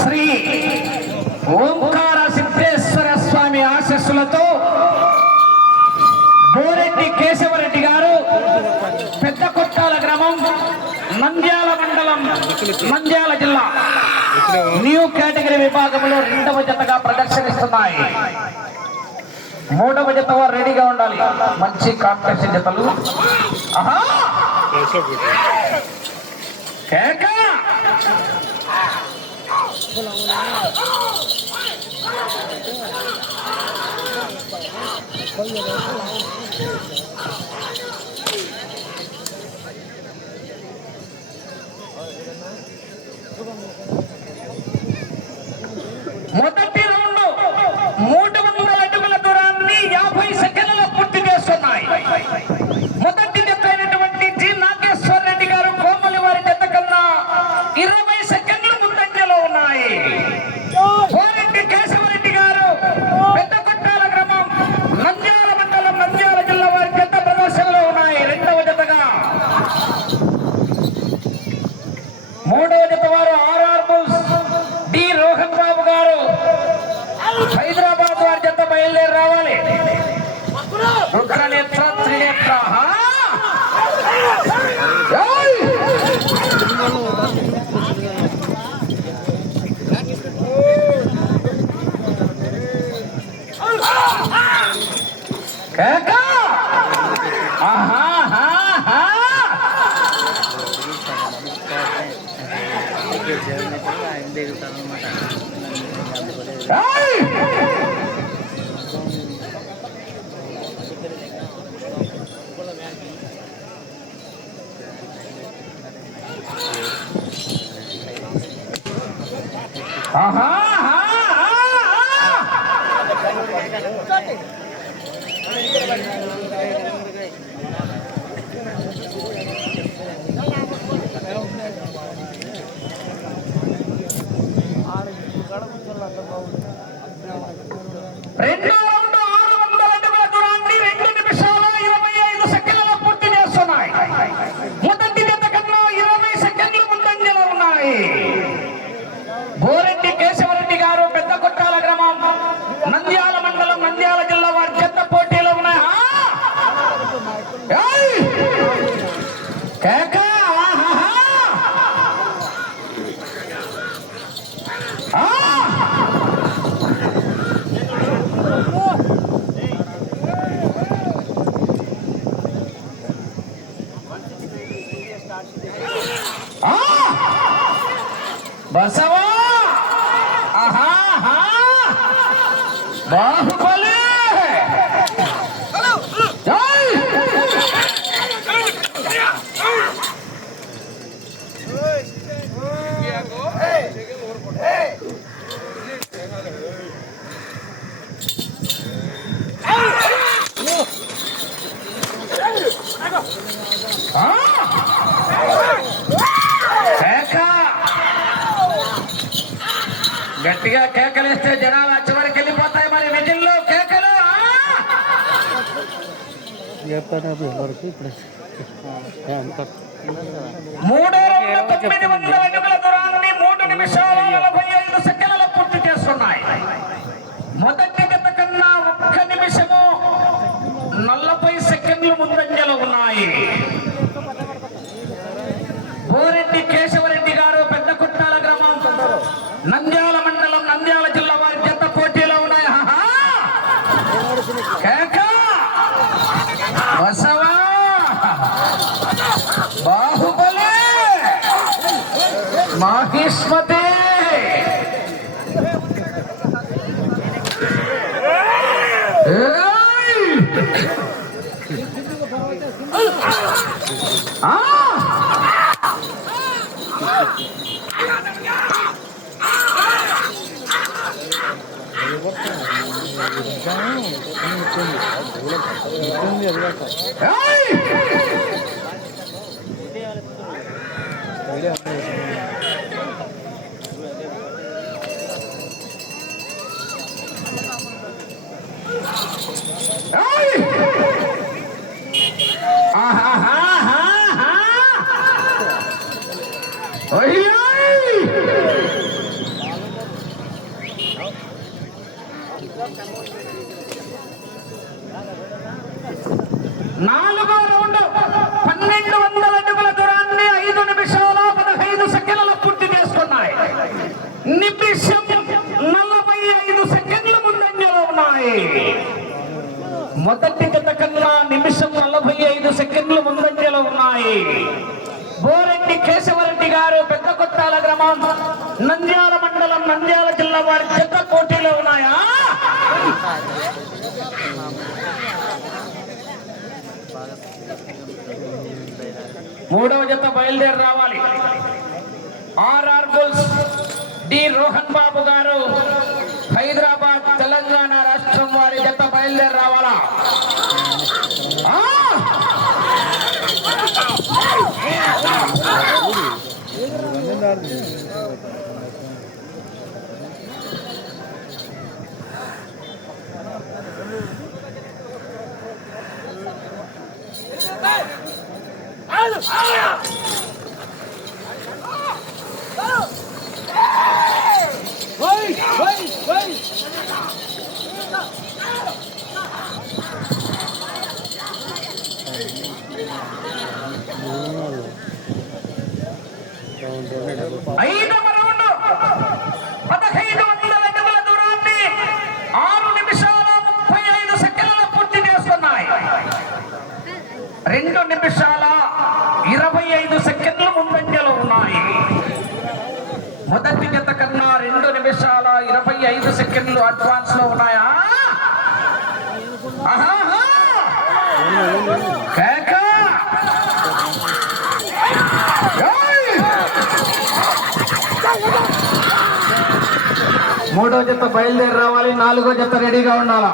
శ్రీ ఓంకార సిద్ధేశ్వర స్వామి ఆశీస్సులతో బోరెడ్డి కేశవరెడ్డి గారు పెద్ద కొట్టాల గ్రామం నంద్యాల మండలం నంద్యాల జిల్లా న్యూ కేటగిరీ విభాగంలో 2వ జతగా ప్రదర్శనిస్తున్నాయి. 3వ జత వారు రెడీగా ఉండాలి. మంచి కాంపిటీషన్ జతలు. మొదటి రౌండ్ 300 అడుగుల దూరాన్ని 50 సెకండ్లలో పూర్తి చేస్తున్నాయి. మొదటి జత అయినటువంటి జి నాగేశ్వర రెడ్డి గారు కోమలి వారి జత కన్నా 20 సెకండ్లు ముందంజలో ఉన్నాయి. బోరెడ్డి కేశవరెడ్డి గారు పెద్ద కొట్టాల గ్రామం నంద్యాల మండలం నంద్యాల జిల్లా వారి జత ప్రదర్శనలో ఉన్నాయి. 2వ జతగా 3వ జత వారు ఆర్ఆర్ బుల్స్ డి రోహన్ బాబు గారు హైదరాబాద్ వారి జత బయలుదేరి రావాలి. రుద్రనేత్ర త్రినేత్ర రెండో రౌండ్ 600 అడుగుల దూరాన్ని 2 నిమిషాల 25 సెకండ్లలో పూర్తి చేస్తున్నాయి. మొదటి జత కన్నా 20 సెకండ్లు ముందంజలో ఉన్నాయి. బోరెడ్డి కేశవరెడ్డి గారు పెద్ద కొట్టాల గ్రామం నంద్యాల మండలం నంద్యాల జిల్లా వారి జత పోటీలో ఉన్నాయి. బసవా బాహుబలి గట్టిగా కేకలేస్తే జనాలు చివరికి వెళ్ళిపోతాయి. మరి విజిల్లో కేకలు మూడో 900 అడుగుల దూరాన్ని 3 నిమిషాల 45 సెకండ్లలో పూర్తి చేస్తున్నాయి. మొదటి జత కన్నా 1 నిమిషము 40 సెకండ్లు ముందంజలో ఉన్నాయి. బోరెడ్డి కేశవరెడ్డి గారు పెద్ద కొట్టాల గ్రామం నంద్యాల మండలం నంద్యాల జిల్లా వారి జత పోటీలో ఉన్నాయి. బసవా బాహుబలి మాహిష్మతి ఆహా నాలుగో రౌండ్ 1200 అడుగుల దూరాన్ని 5 నిమిషాల 15 సెకండ్ల పూర్తి చేసుకున్నాయి. నిమిషం 45 సెకండ్ల ముందంజలో ఉన్నాయి. మొదటి జత కన్నా నిమిషం 45 సెకండ్లు ముందంజలో ఉన్నాయి. బోరెడ్డి కేశవరెడ్డి గారు పెద్ద కొట్టాల గ్రామం నంద్యాల మండలం నంద్యాల జిల్లా వారి జత పోటీలో ఉన్నాయా? మూడవ జత బయలుదేరి రావాలి. ఆర్ఆర్ బుల్స్ డి రోహన్ బాబు గారు హైదరాబాద్ తెలంగాణ రాష్ట్రం వారి జత బయలుదేరి రావాలా? ఐదవ రౌండ్ 1500 అడుగుల దూరాన్ని 6 నిమిషాల 35 సెకండ్ల పూర్తి చేస్తున్నాయి. 2 నిమిషాల 25 సెకండ్లు ముందంజలో ఉన్నాయి. మొదటి జత కన్నా 2 నిమిషాల 25 సెకండ్లు అడ్వాన్స్ లో ఉన్నాయా? మూడో జత బయలుదేరి రావాలి. 4వ జత రెడీగా ఉండాలా?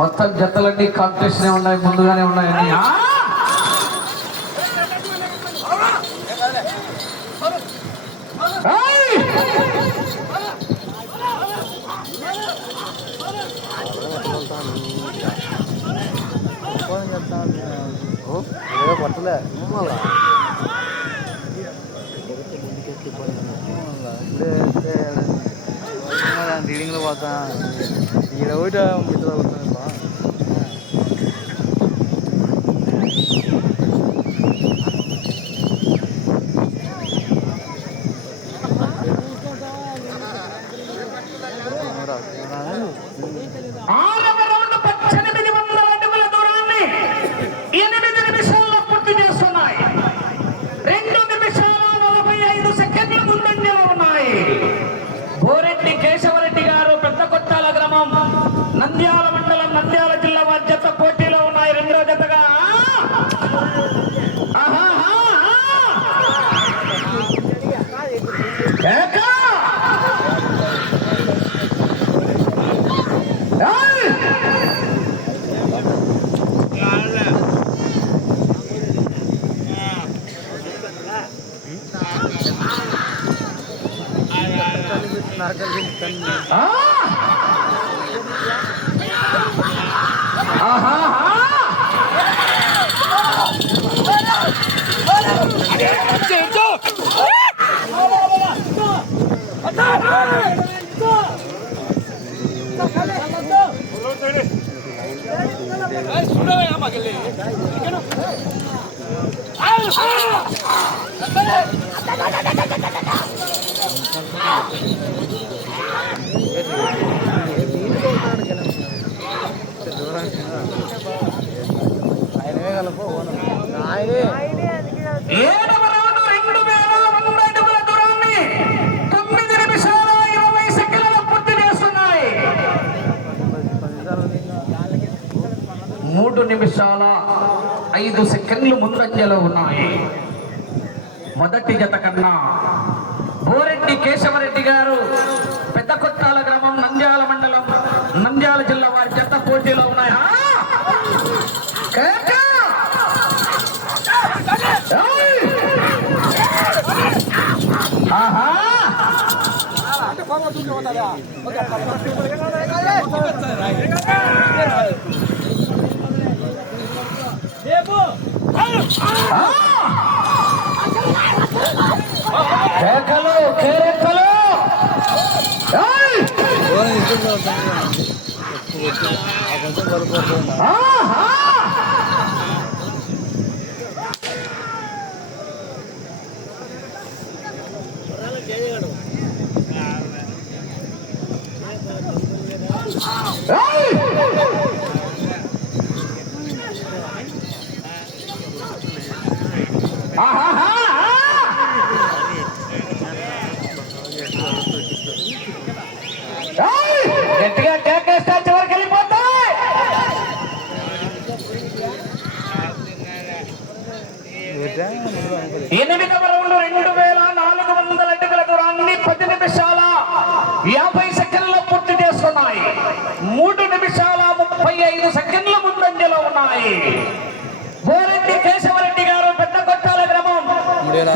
మొత్తం జతలన్నీ కాంపిటీషన్ ఉన్నాయి, ముందుగానే ఉన్నాయని. పట్టలే రీడింగ్ లో పోతా ఈడ ఒకటి మిత్రులు అవుతాను. నంద్యాల మండలం నంద్యాల జిల్లా వారి జత పోటీలో ఉన్నాయి. 2వ జతగా ఏడవ రౌండ్ 2100 అడుగుల దూరాన్ని 9 నిమిషాల 20 సెకండ్ల పూర్తి చేస్తున్నాయి. 3 నిమిషాల 5 సెకండ్లు ముందంజలో ఉన్నాయి. మొదటి జత కన్నా బోరెడ్డి కేశవరెడ్డి గారు పెద్ద కొట్టాల గ్రామం నంద్యాల మండలం నంద్యాల జిల్లా వారి జత పోటీలో ఉన్నాయి. కేకలు కేరెక్కలు కొంచెం పడిపోతుంది. ఆహా! ఏయ్! ఆహాహా! ఏయ్! గట్టిగా కేకేస్తే చివరికి వెళ్ళిపోతాయి. 8వ రౌండ్ 2400 అడుగుల దూరాన్ని 10 నిమిషాల 50 సెకండ్లలో పూర్తి చేసుకున్నాయి. 3 నిమిషాల 35 సెకండ్ల ముందంజలో ఉన్నాయి. బోరెడ్డి కేశవరెడ్డి గారు పెద్ద కొట్టాల గ్రామం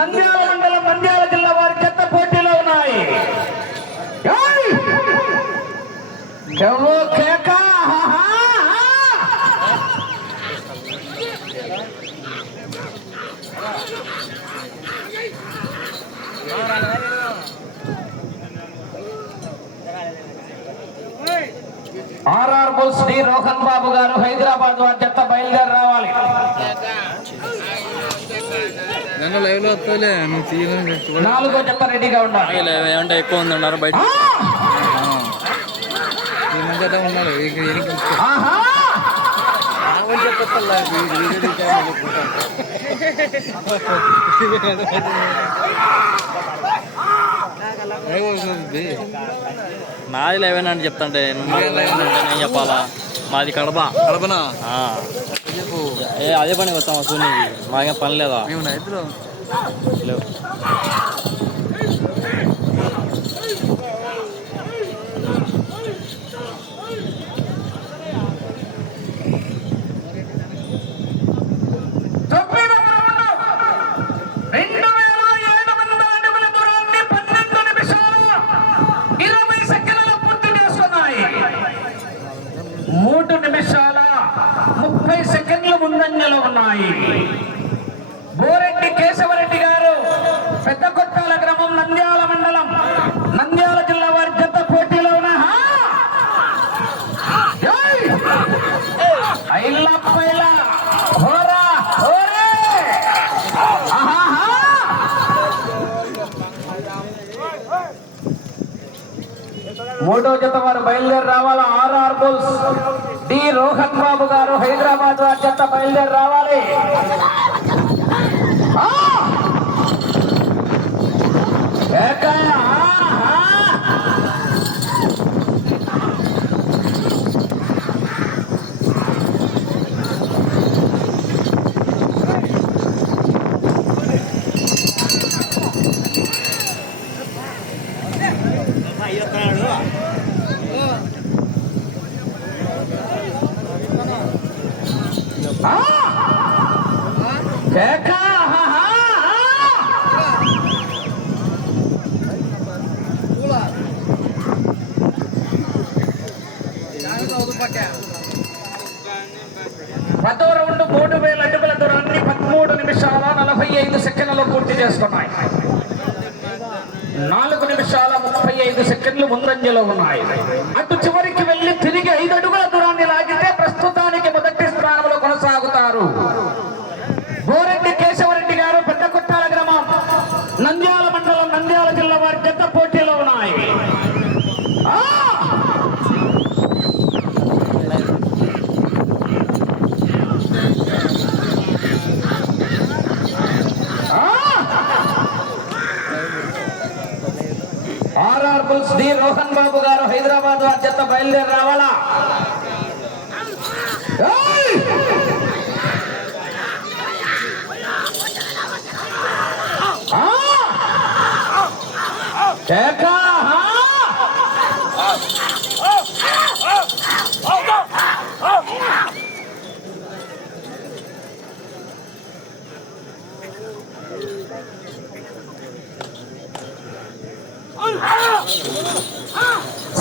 నంద్యాల మండలం నంద్యాల జిల్లా వారి చెత్త పోటీలో ఉన్నాయి. ఏయ్! కేవో కేక! ఆహాహా! ఆర్ఆర్ బుల్స్ డి రోహన్ బాబు గారు హైదరాబాద్ వారి జత బయలుదేరి రావాలి. నన్ను లైవ్ లో వస్తలే నువ్వు తీయని 4వ జత రెడీగా ఉండాలి. ఏమంటే ఎక్కువ ఉందన్నారు బయట ఉన్నాడు. ఆహా! నాది లెవెన్ అంటే చెప్తాంటే నేను చెప్పాలా? మాది కడపనా? అదే పని వస్తామా సూర్యునికి? మాకేం పని లేదా? లేవు. ముందంజలో ఉన్నాయి. బోరెడ్డి కేశవరెడ్డి గారు పెద్ద కొట్టాల గ్రామం నంద్యాల మండలం నంద్యాల జిల్లా వారి జత పోటీలో ఉన్న మూడో జత వారు బయలుదేరి రావాలి. ఆర్ఆర్ బుల్స్ డి రోహన్ బాబు గారు హైదరాబాద్ వారి జత బయలుదేరి రావాలి. పదో రౌండ్ 3000 అడుగుల దూరాన్ని 13 నిమిషాల 45 సెకండ్లలో పూర్తి చేసుకున్నాయి. 4 నిమిషాల 35 సెకండ్లు ముందంజలో ఉన్నాయి. అటు చివరికి వెళ్లి తిరిగి 5 అడుగుల దూరాన్ని లాగితే ప్రస్తుతానికి మొదటి స్థానంలో కొనసాగుతారు. బోరెడ్డి కేశవరెడ్డి గారు పెద్ద కొట్టాల గ్రామం నంద్యాల మండలం నంద్యాల జిల్లా వారి జత పోటీలో ఉన్నాయి. ఆర్ఆర్ బుల్స్ డి రోహన్ బాబు గారు హైదరాబాద్ వారి జత బయలుదేరి రావాలా.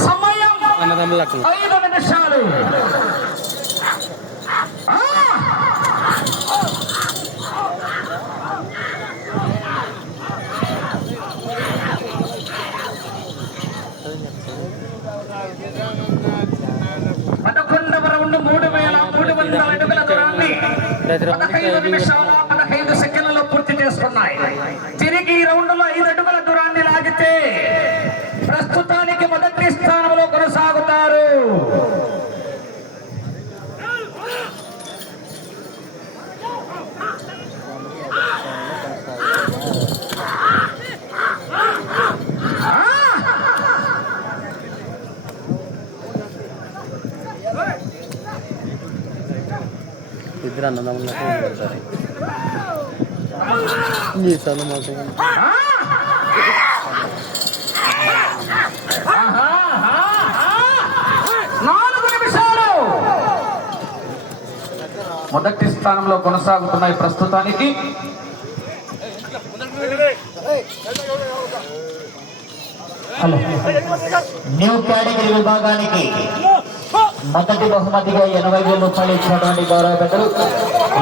సమయం 5 నిమిషాలు. 15 నిమిషాల 15 సెకండ్లలో పూర్తి చేసుకున్నాయి. తిరిగి ఈ రౌండ్ లో 5 అడుగుల దూరాన్ని లాగితే ప్రస్తుతానికి మొదటి స్థానంలో కొనసాగుతారు. ఇద్దరు అన్నదమ్ములు సరే సార్ మాకు 4 నిమిషాలు మొదటి స్థానంలో కొనసాగుతున్నాయి ప్రస్తుతానికి. న్యూ కేటగిరీ విభాగానికి మొదటి బహుమతిగా 80,000 రూపాయలు ఇచ్చినటువంటి గౌరవ పెద్దలు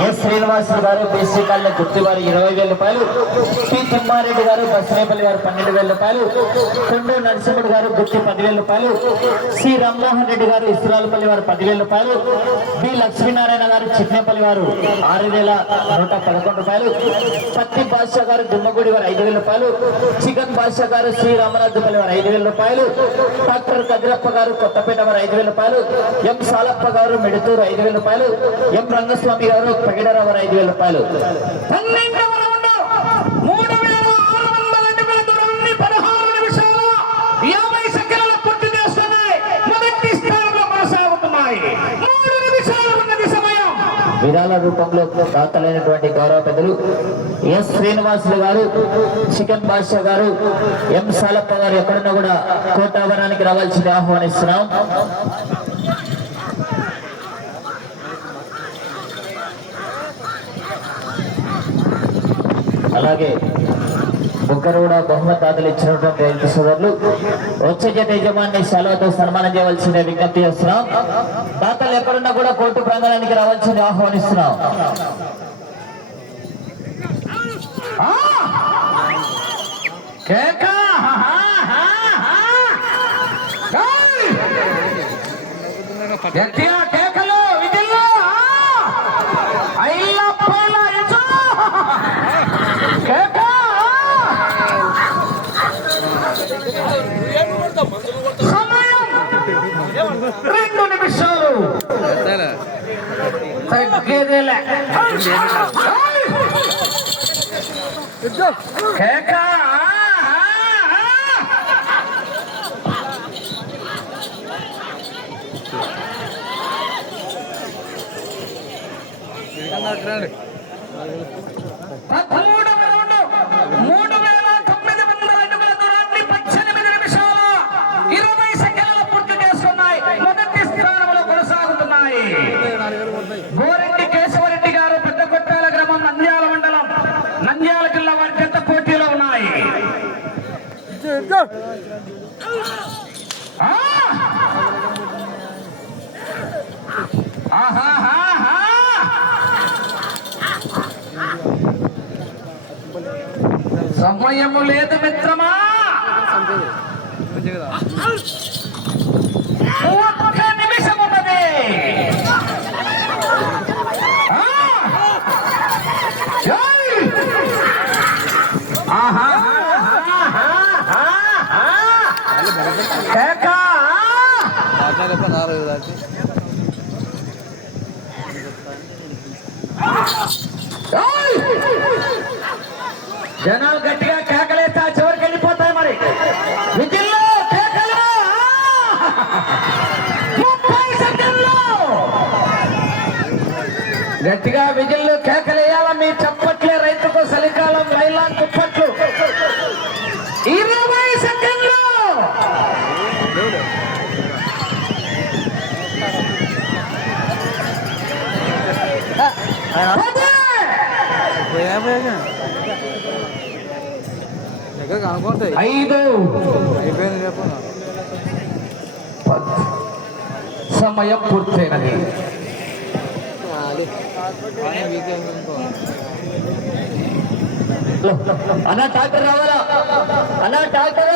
ఎస్ శ్రీనివాస్ గారు, బీసీ కాలనీ గుర్తివారు 20,000 రూపాయలు, పి తిమ్మారెడ్డి గారు, బస్నేపల్లి గారు 12,000 రూపాయలు, కొండ నరసింహుడు గారు గుర్తి 10,000 రూపాయలు, సి రామ్మోహన్ రెడ్డి గారు ఇస్రాలపల్లి వారు 10,000 రూపాయలు, బి లక్ష్మీనారాయణ గారు చిట్నేపల్లి వారు 6,111 రూపాయలు, పత్తి బాద్షా గారు దుమ్మగుడి వారు 5,000 రూపాయలు, చికన్ బాద్షా గారు శ్రీ రామరాజుపల్లి వారు 5,000 రూపాయలు, డాక్టర్ కదిరప్ప గారు కొత్తపేట వారు 5,000 రూపాయలు, ఎం సాలప్ప గారు మెడుతూరు 5,000 రూపాయలు, ఎం రంగస్వామి గారు పగిడర వారు 5,000 రూపాయలు. 12వ రౌండ్ 3,600 అడుగుల దూరాన్ని 16 నిమిషాల 50 సెకండ్ల పూర్తి చేస్తున్నాయి. మొదటి స్థానంలో కొనసాగుతున్నాయి. 3 నిమిషాలు ఉన్నది సమయం. విరాళ రూపంలో దాతలైనటువంటి గౌరవ పెద్దలు ఎస్ శ్రీనివాసులు గారు, చికెన్ బాద్షా గారు, ఎం సాలప్ప గారు ఎక్కడున్నా కూడా కోటావరానికి రావాల్సింది ఆహ్వానిస్తున్నాం. అలాగే ముగ్గురు కూడా బహుమతి దాతలు ఇచ్చినటువంటి రైతు సోదరులు వచ్చే జత యజమాని సెలవుతో సన్మానం చేయవలసిన విజ్ఞప్తి చేస్తున్నాం. దాతలు ఎక్కడున్నా కూడా కోర్టు ప్రాంగణానికి రావాల్సింది ఆహ్వానిస్తున్నాం. కేకలు విజిల్లు కేక సమయం 2 నిమిషాలు తగ్గేదేలే. కేక రండి 13వ రౌండ్ 3,900 అడుగుల దూరాన్ని 18 నిమిషాల 20 సెకండ్ల పూర్తి చేస్తున్నాయి. మొదటి స్థానంలో కొనసాగుతున్నాయి. గోరెడ్డి కేశవరెడ్డి గారు పెద్ద కొట్టాల గ్రామం నంద్యాల మండలం నంద్యాల జిల్లా వారి పెద్ద పోటీలో ఉన్నాయి. సమయము లేదు మిత్రమా, ఒక్క నిమిషం ఉన్నది. జనాలు గట్టిగా కేకలేస్తా చివరికి వెళ్ళిపోతాయి. మరి విజిల్లో కేకలు 30 సెకండ్లు గట్టిగా విజిల్లు కేకలేయాల. మీ చప్పట్లే రైతుకు చలికాలం లైలాన్ దుప్పట్లు. 20 సెకండ్లు దగ్గర కనుక్కుంటాయి 5 అయిపోయింది చెప్పు. సమయం పూర్తయినది. అన్న ట్రాక్టర్ రావాలా? అన్న ట్రాక్టర్